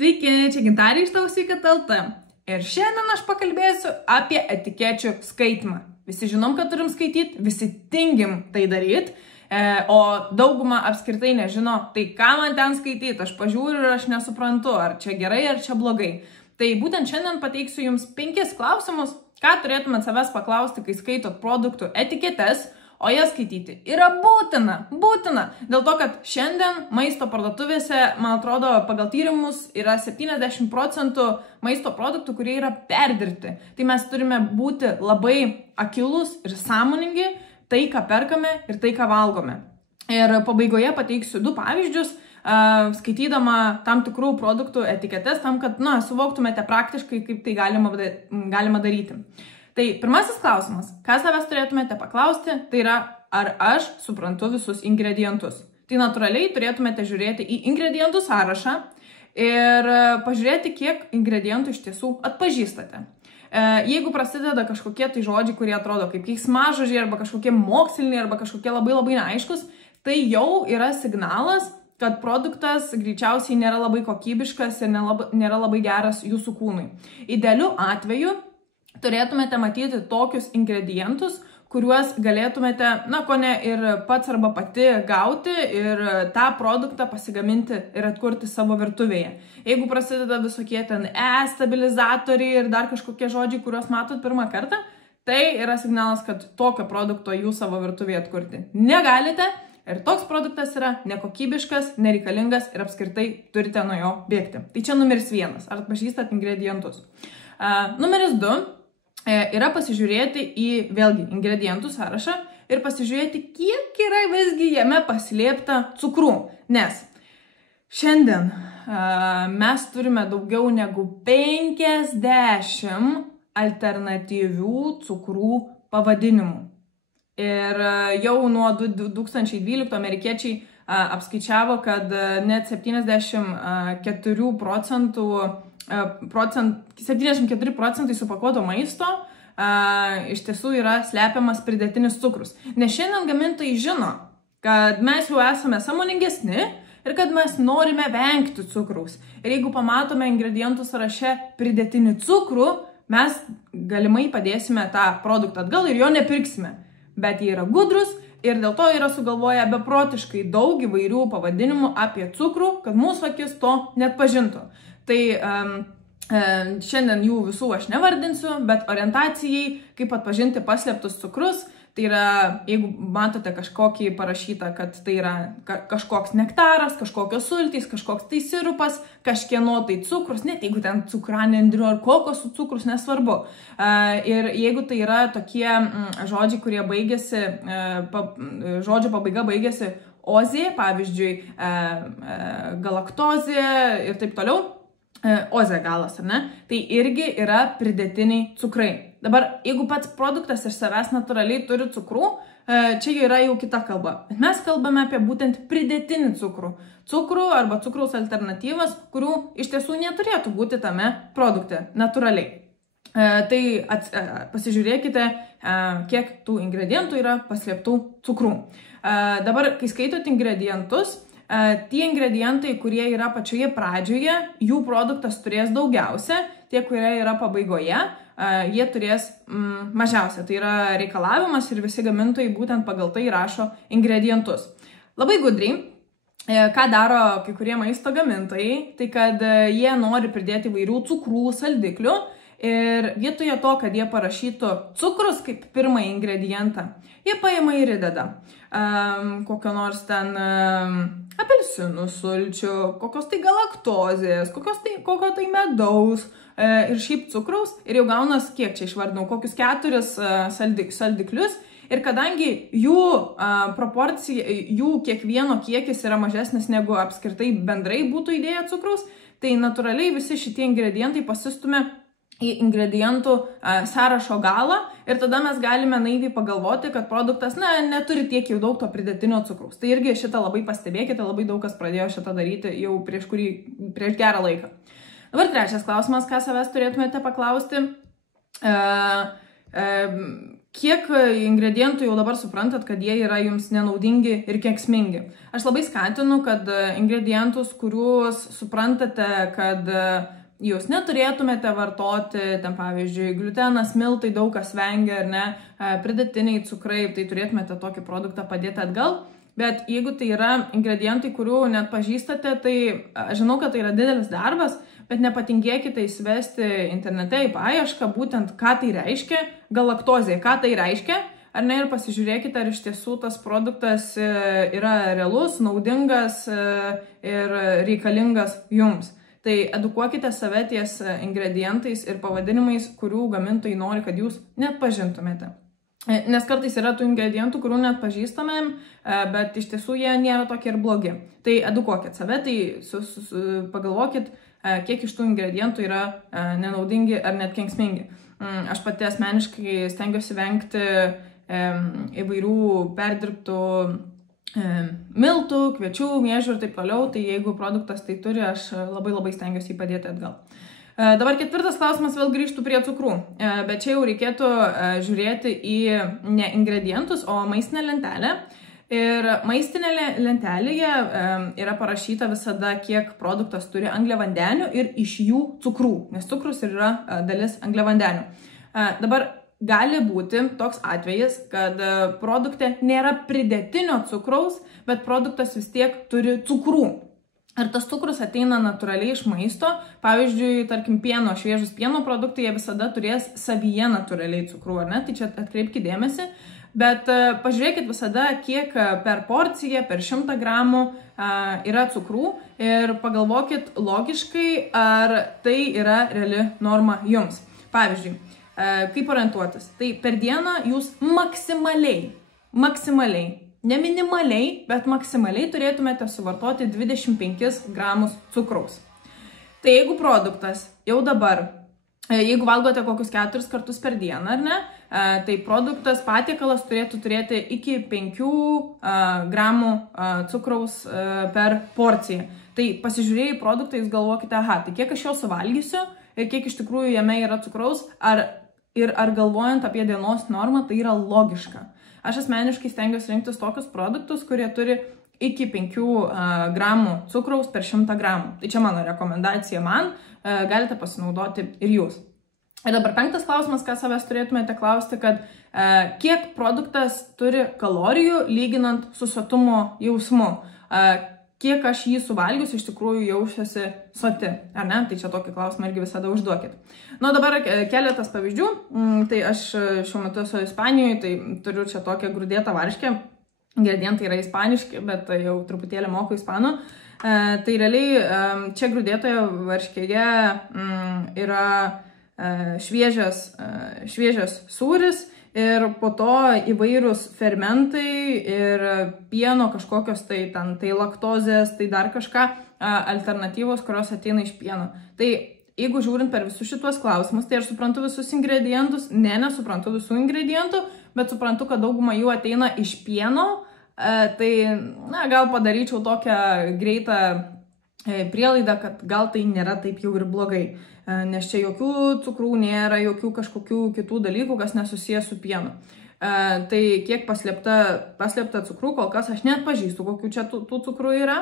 Sveiki, čia Gintarė iš Tausvika.lt ir šiandien aš pakalbėsiu apie etikečių skaitymą. Visi žinom, kad turim skaityti, visi tingim tai daryti, o dauguma apskritai nežino, tai ką man ten skaityti, aš pažiūriu ir aš nesuprantu, ar čia gerai, ar čia blogai. Tai būtent šiandien pateiksiu jums 5 klausimus, ką turėtumėt savęs paklausti, kai skaitot produktų etiketes, o jas skaityti yra būtina. Dėl to, kad šiandien maisto parduotuvėse, man atrodo, pagal tyrimus yra 70% maisto produktų, kurie yra perdirbti. Tai mes turime būti labai akylus ir sąmoningi tai, ką perkame ir tai, ką valgome. Ir pabaigoje pateiksiu 2 pavyzdžius, skaitydama tam tikrų produktų etiketes, tam, kad suvoktumėte praktiškai, kaip tai galima daryti. Tai pirmasis klausimas, ką savęs turėtumėte paklausti, tai yra, ar aš suprantu visus ingredientus. Tai natūraliai turėtumėte žiūrėti į ingredientų sąrašą ir pažiūrėti, kiek ingredientų iš tiesų atpažįstate. Jeigu prasideda kažkokie tai žodžiai, kurie atrodo kaip keiksmažodžiai arba kažkokie moksliniai arba kažkokie labai neaiškus, tai jau yra signalas, kad produktas greičiausiai nėra labai kokybiškas ir nėra labai geras jūsų kūnui. Idealiu atveju turėtumėte matyti tokius ingredientus, kuriuos galėtumėte, kone ir pats arba pati gauti ir tą produktą pasigaminti ir atkurti savo virtuvėje. Jeigu prasideda visokie ten stabilizatoriai ir dar kažkokie žodžiai, kuriuos matot pirmą kartą, tai yra signalas, kad tokio produkto jūs savo virtuvėje atkurti negalite ir toks produktas yra nekokybiškas, nereikalingas ir apskritai turite nuo jo bėgti. Tai čia numeris 1, ar atpažįstat ingredientus. Numeris 2. Yra pasižiūrėti į, vėlgi, ingredientų sąrašą ir pasižiūrėti, kiek yra visgi jame paslėpta cukrų. Nes šiandien mes turime daugiau negu 50 alternatyvių cukrų pavadinimų. Ir jau nuo 2012 amerikiečiai apskaičiavo, kad net 74 procentai supakuoto maisto iš tiesų yra slepiamas pridėtinis cukrus. Nes šiandien gamintojai žino, kad mes jau esame sąmoningesni ir kad mes norime vengti cukraus. Ir jeigu pamatome ingredientų sąraše pridėtinį cukrų, mes galimai padėsime tą produktą atgal ir jo nepirksime. Bet jie yra gudrus ir dėl to yra sugalvoję beprotiškai daug įvairių pavadinimų apie cukrų, kad mūsų akis to neatpažintų. Tai šiandien jų visų aš nevardinsiu, bet orientacijai, kaip atpažinti paslėptus cukrus, tai yra, jeigu matote kažkokį parašytą, kad tai yra kažkoks nektaras, kažkokios sultys, kažkoks tai sirupas, kažkieno tai cukrus, net jeigu ten cukranendrių ar kokosų cukrus, nesvarbu. Ir jeigu tai yra tokie žodžiai, kurie baigėsi, žodžio pabaiga baigėsi ozė, pavyzdžiui, galaktozė ir taip toliau, ozė galas, ar ne? Tai irgi yra pridėtiniai cukrai. Dabar, jeigu pats produktas iš savęs natūraliai turi cukrų, čia yra jau kita kalba. Bet mes kalbame apie būtent pridėtinį cukrų. Cukrų arba cukraus alternatyvas, kurių iš tiesų neturėtų būti tame produkte natūraliai. Tai pasižiūrėkite, kiek tų ingredientų yra paslėptų cukrų. Dabar, kai skaitot ingredientus, tie ingredientai, kurie yra pačioje pradžioje, jų produktas turės daugiausia, tie, kurie yra pabaigoje, jie turės mažiausia. Tai yra reikalavimas ir visi gamintojai būtent pagal tai rašo ingredientus. Labai gudriai, ką daro kai kurie maisto gamintojai, tai kad jie nori pridėti įvairių cukrų, saldiklių ir vietoje to, kad jie parašytų cukrus kaip pirmąjį ingredientą, jie paima ir įdeda kokio nors ten apelsinų sulčių, kokios tai galaktozės, kokio tai medaus ir šiaip cukraus ir jau gaunas, kiek čia išvardinau, kokius 4 saldiklius ir kadangi jų proporcija, jų kiekvieno kiekis yra mažesnis negu apskritai bendrai būtų įdėję cukraus, tai natūraliai visi šitie ingredientai pasistumia į ingredientų sąrašo galą ir tada mes galime naiviai pagalvoti, kad produktas neturi tiek jau daug to pridėtinio cukraus. Tai irgi šitą labai pastebėkite, labai daug kas pradėjo šitą daryti jau prieš gerą laiką. Dabar 3 klausimas, ką savęs turėtumėte paklausti. Kiek ingredientų jau dabar suprantat, kad jie yra jums nenaudingi ir kenksmingi? Aš labai skatinu, kad ingredientus, kuriuos suprantate, kad jūs neturėtumėte vartoti, ten pavyzdžiui, gliutenas, miltai, daug kas vengia, ar ne, pridėtiniai cukrai, tai turėtumėte tokį produktą padėti atgal. Bet jeigu tai yra ingredientai, kurių net pažįstate, tai aš žinau, kad tai yra didelis darbas, bet nepatingėkite įsivesti internete į paiešką, būtent ką tai reiškia, galaktozė, ką tai reiškia, ar ne, ir pasižiūrėkite, ar iš tiesų tas produktas yra realus, naudingas ir reikalingas jums. Tai edukuokite save ties ingredientais ir pavadinimais, kurių gamintojai nori, kad jūs net pažintumėte. Nes kartais yra tų ingredientų, kurių net pažįstame, bet iš tiesų jie nėra tokie ir blogi. Tai edukuokit save, tai pagalvokit, kiek iš tų ingredientų yra nenaudingi ar net kenksmingi. Aš pati asmeniškai stengiuosi vengti įvairių perdirbtų miltų, kviečių, miežių ir taip toliau, tai jeigu produktas tai turi, aš labai stengiuosi jį padėti atgal. Dabar ketvirtas klausimas, vėl grįžtų prie cukrų, bet čia jau reikėtų žiūrėti į ne ingredientus, o maistinę lentelę. Ir maistinėje lentelėje yra parašyta visada, kiek produktas turi angliavandenių ir iš jų cukrų, nes cukrus yra dalis angliavandenių. Dabar gali būti toks atvejis, kad produkte nėra pridėtinio cukraus, bet produktas vis tiek turi cukrų. Ir tas cukrus ateina natūraliai iš maisto, pavyzdžiui, tarkim, pieno, šviežus pieno produktai, jie visada turės savyje natūraliai cukrų, ar ne? Tai čia atkreipkite dėmesį, bet pažiūrėkit visada, kiek per porciją, per 100 gramų yra cukrų ir pagalvokit logiškai, ar tai yra reali norma jums. Pavyzdžiui, kaip orientuotis? Tai per dieną jūs maksimaliai, ne minimaliai, bet maksimaliai turėtumėte suvartoti 25 gramus cukraus. Tai jeigu produktas jau dabar, jeigu valgote kokius 4 kartus per dieną, ar ne, tai produktas, patiekalas turėtų turėti iki 5 gramų cukraus per porciją. Tai pasižiūrėjai produktą, jūs galvokite, aha, tai kiek aš jo suvalgysiu ir kiek iš tikrųjų jame yra cukraus, ar galvojant apie dienos normą, tai yra logiška. Aš asmeniškai stengiuosi rinktis tokius produktus, kurie turi iki 5 gramų cukraus per 100 gramų. Tai čia mano rekomendacija man, galite pasinaudoti ir jūs. Ir dabar 5 klausimas, ką savęs turėtumėte klausti, kad kiek produktas turi kalorijų lyginant su sotumo jausmu. Kiek aš jį suvalgius iš tikrųjų jausiuosi soti, ar ne? Tai čia tokį klausimą irgi visada užduokit. Nu, dabar keletas pavyzdžių. Tai aš šiuo metu esu Ispanijoje, tai turiu čia tokią grūdėtą varškę. Ingredientai yra ispaniški, bet jau truputėlį moku ispanų. Tai realiai čia grūdėtoje varškėje yra šviežias sūris ir po to įvairūs fermentai ir pieno kažkokios tai laktozės, tai dar kažką alternatyvos, kurios ateina iš pieno. Tai jeigu žiūrint per visus šituos klausimus, tai aš suprantu visus ingredientus, nesuprantu visų ingredientų, bet suprantu, kad dauguma jų ateina iš pieno, tai gal padaryčiau tokią greitą prielaidą, kad gal tai nėra taip jau ir blogai. Nes čia jokių cukrų nėra, jokių kažkokių kitų dalykų, kas nesusijęs su pienu. Tai kiek paslėpta cukrų, kol kas aš net pažįstu, kokių čia tų cukrų yra.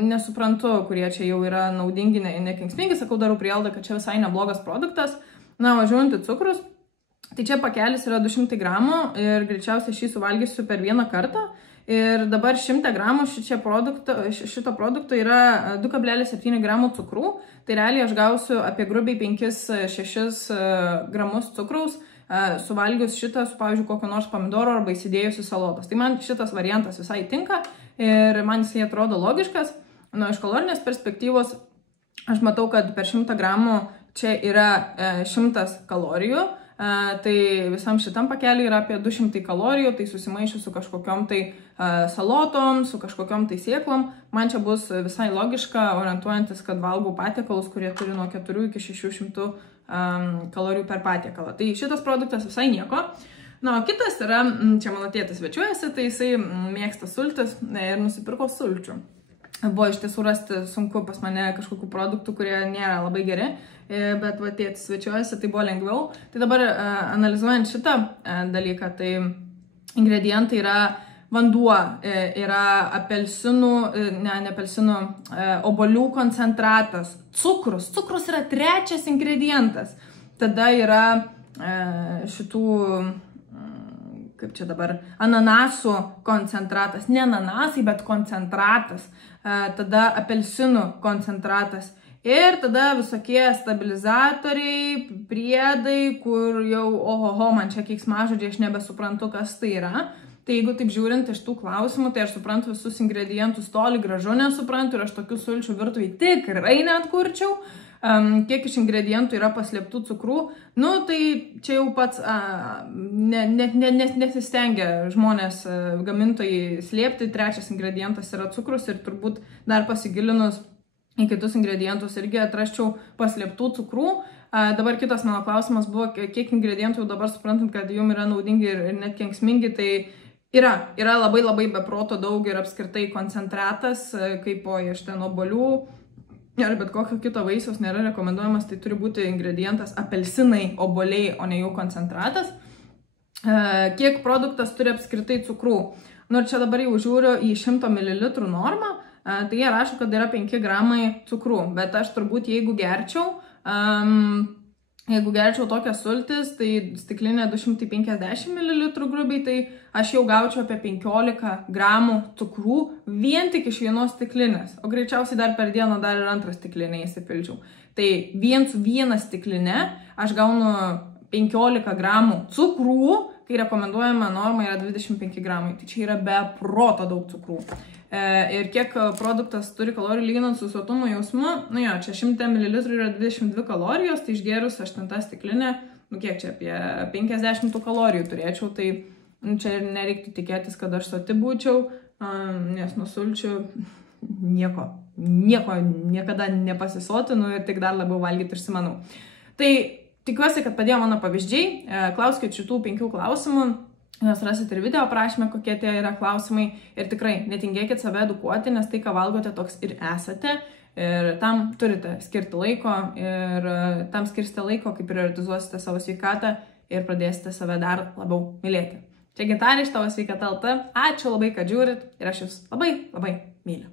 Nesuprantu, kurie čia jau yra naudingi, nekenksmingi, sakau, darau prielaidą, kad čia visai neblogas produktas. Na, o žiūrint į cukrus, tai čia pakelis yra 200 gramų ir greičiausiai šį suvalgysiu per vieną kartą. Ir dabar 100 gramų šito produkto yra 2,7 gramų cukrų. Tai realiai aš gausiu apie grubiai 5-6 gramus cukraus, suvalgius šitą su, pavyzdžiui, kokio nors pomidoro arba įsidėjus į salotas. Tai man šitas variantas visai tinka ir man jisai atrodo logiškas. Nu, iš kalorinės perspektyvos aš matau, kad per 100 gramų čia yra 100 kalorijų. Tai visam šitam pakeliui yra apie 200 kalorijų, tai susimaišiu su kažkokiom tai salotom, su kažkokiom tai sėklom. Man čia bus visai logiška, orientuojantis, kad valgau patiekalus, kurie turi nuo 4 iki 600 kalorijų per patiekalą. Tai šitas produktas visai nieko. Na, o kitas yra, čia mano tėtis svečiuojasi, tai jisai mėgsta sultis ir nusipirko sulčių. Buvo iš tiesų rasti sunku pas mane kažkokių produktų, kurie nėra labai geri, bet va tėtis svečiuojasi, tai buvo lengviau. Tai dabar analizuojant šitą dalyką, tai ingredientai yra vanduo, yra apelsinų, obuolių koncentratas, cukrus. Cukrus yra trečias ingredientas. Tada yra šitų, kaip čia dabar, ananasų koncentratas, ne ananasai, bet koncentratas, tada apelsinų koncentratas ir tada visokie stabilizatoriai, priedai, kur jau, ohoho, man čia keiksmažodžiai, aš nebesuprantu, kas tai yra. Tai jeigu taip žiūrint iš tų klausimų, tai aš suprantu visus ingredientus, toli gražu nesuprantu ir aš tokių sulčių virtuvėj tikrai neatkurčiau. Kiek iš ingredientų yra paslėptų cukrų, nu tai čia jau pats nesistengia žmonės gamintojai slėpti. Trečias ingredientas yra cukrus ir turbūt dar pasigilinus į kitus ingredientus irgi atrasčiau paslėptų cukrų. Dabar kitas mano klausimas buvo, kiek ingredientų jau dabar suprantant, kad jum yra naudingi ir net kenksmingi, tai yra labai beproto daug ir apskritai koncentratas, kaip po iš ten obuolių ar bet kokio kito vaisiaus nėra rekomenduojamas, tai turi būti ingredientas apelsinai, obuoliai, o ne jų koncentratas. Kiek produktas turi apskritai cukrų? Nu ir čia dabar jau žiūriu į 100 ml normą, tai jie rašo, kad yra 5 gramai cukrų, bet aš turbūt jeigu gerčiau tokias sultis, tai stiklinė 250 ml grubiai, tai aš jau gaučiau apie 15 gramų cukrų vien tik iš vienos stiklinės. O greičiausiai dar per dieną dar ir antrą stiklinę įsipildžiau. Tai vien su viena stikline aš gaunu 15 gramų cukrų, kai rekomenduojama norma yra 25 gramai. Tai čia yra be proto daug cukrų. Ir kiek produktas turi kalorijų lyginant su sotumo jausmu, nu jo, čia 100 ml yra 22 kalorijos, tai išgėrus 8 stiklinę, nu kiek čia apie 50 kalorijų turėčiau, tai čia ir nereiktų tikėtis, kad aš soti būčiau, nes nuo sulčių nieko niekada nepasisotinu ir tik dar labiau valgyti užsimanau. Tai tikiuosi, kad padėjo mano pavyzdžiai, klauskit šitų 5 klausimų. Jūs rasite ir video aprašymę, kokie tie yra klausimai ir tikrai netingėkit save edukuoti, nes tai, ką valgote, toks ir esate ir tam turite skirti laiko ir tam skirsite laiko, kai prioritizuosite savo sveikatą ir pradėsite save dar labiau mylėti. Čia Gintarė iš Tavo sveikata.lt. Ačiū labai, kad žiūrit ir aš jūs labai myliu.